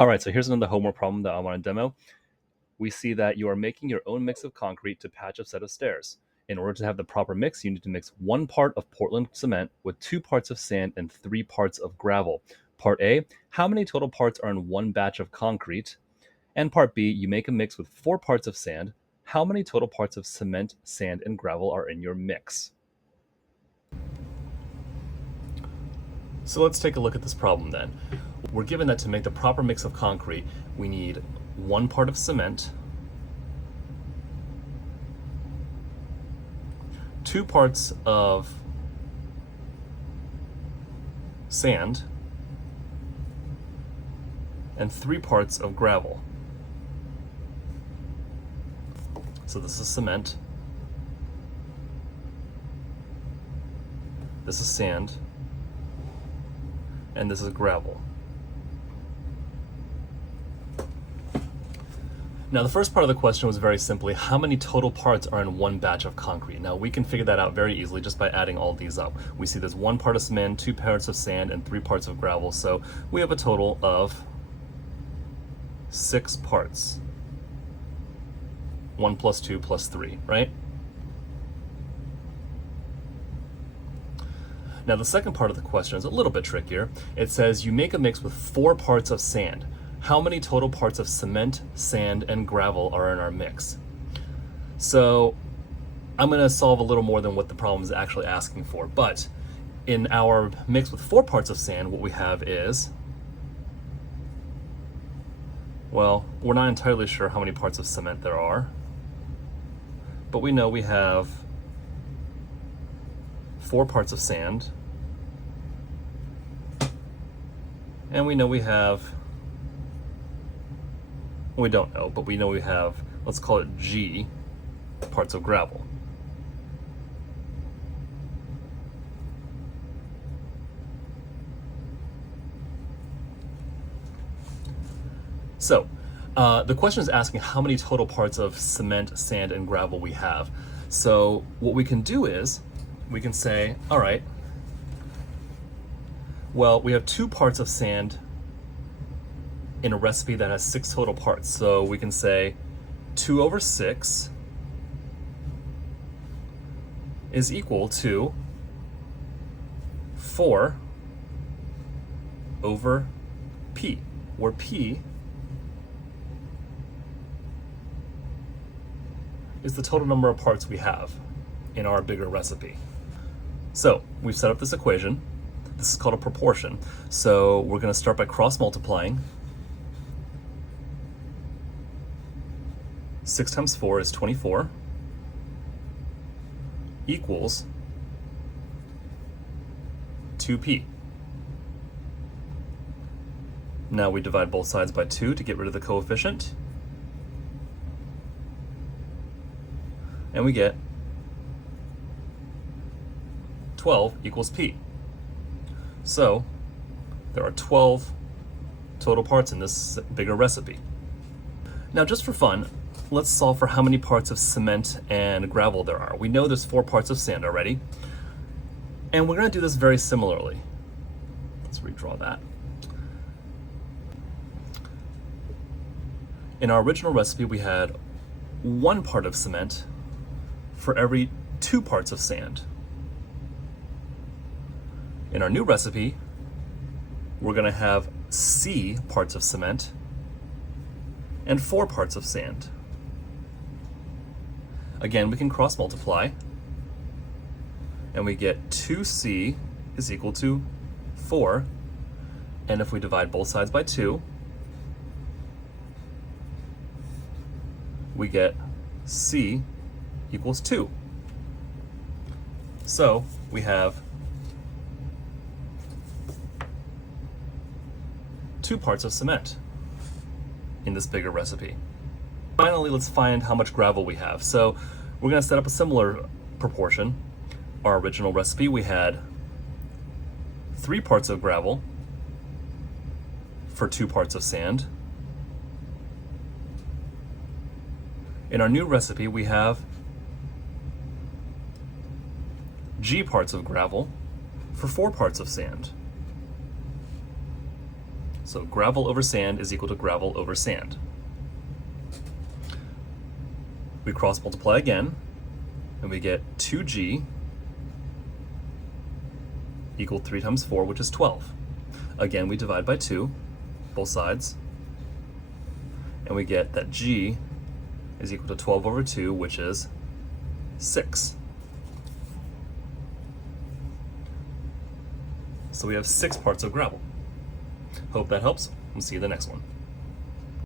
All right, so here's another homework problem that I want to demo. We see that you are making your own mix of concrete to patch a set of stairs. In order to have the proper mix, you need to mix 1 part of Portland cement with 2 parts of sand and 3 parts of gravel. Part A, how many total parts are in one batch of concrete? And part B, you make a mix with 4 parts of sand. How many total parts of cement, sand, and gravel are in your mix? So let's take a look at this problem then. We're given that to make the proper mix of concrete, we need 1 part of cement, 2 parts of sand, and 3 parts of gravel. So this is cement, this is sand, and this is gravel. Now, the first part of the question was very simply, how many total parts are in one batch of concrete? Now, we can figure that out very easily just by adding all these up. We see there's 1 part of cement, 2 parts of sand, and 3 parts of gravel. So we have a total of 6 parts. 1 plus 2 plus 3, right? Now, the second part of the question is a little bit trickier. It says you make a mix with 4 parts of sand. How many total parts of cement, sand, and gravel are in our mix? So I'm going to solve a little more than what the problem is actually asking for. But in our mix with 4 parts of sand, what we have is, well, we're not entirely sure how many parts of cement there are, but we know we have 4 parts of sand, and we know we have, we don't know, but we know we have, let's call it G, parts of gravel. So the question is asking how many total parts of cement, sand, and gravel we have. So what we can do is we can say, all right, well, we have 2 parts of sand in a recipe that has 6 total parts. So we can say 2 over 6 is equal to 4 over P, where P is the total number of parts we have in our bigger recipe. So we've set up this equation. This is called a proportion. So we're going to start by cross multiplying. 6 times 4 is 24, equals 2p. Now we divide both sides by 2 to get rid of the coefficient. And we get 12 equals p. So there are 12 total parts in this bigger recipe. Now, just for fun, let's solve for how many parts of cement and gravel there are. We know there's 4 parts of sand already, and we're going to do this very similarly. Let's redraw that. In our original recipe, we had 1 part of cement for every 2 parts of sand. In our new recipe, we're going to have C parts of cement and 4 parts of sand. Again, we can cross multiply, and we get 2C is equal to 4, and if we divide both sides by 2, we get C equals 2. So we have 2 parts of cement in this bigger recipe. Finally, let's find how much gravel we have. So we're going to set up a similar proportion. Our original recipe, we had 3 parts of gravel for 2 parts of sand. In our new recipe, we have G parts of gravel for 4 parts of sand. So gravel over sand is equal to gravel over sand. We cross multiply again, and we get 2g equal 3 times 4, which is 12. Again, we divide by 2, both sides, and we get that g is equal to 12 over 2, which is 6. So we have 6 parts of gravel. Hope that helps. We'll see you in the next one.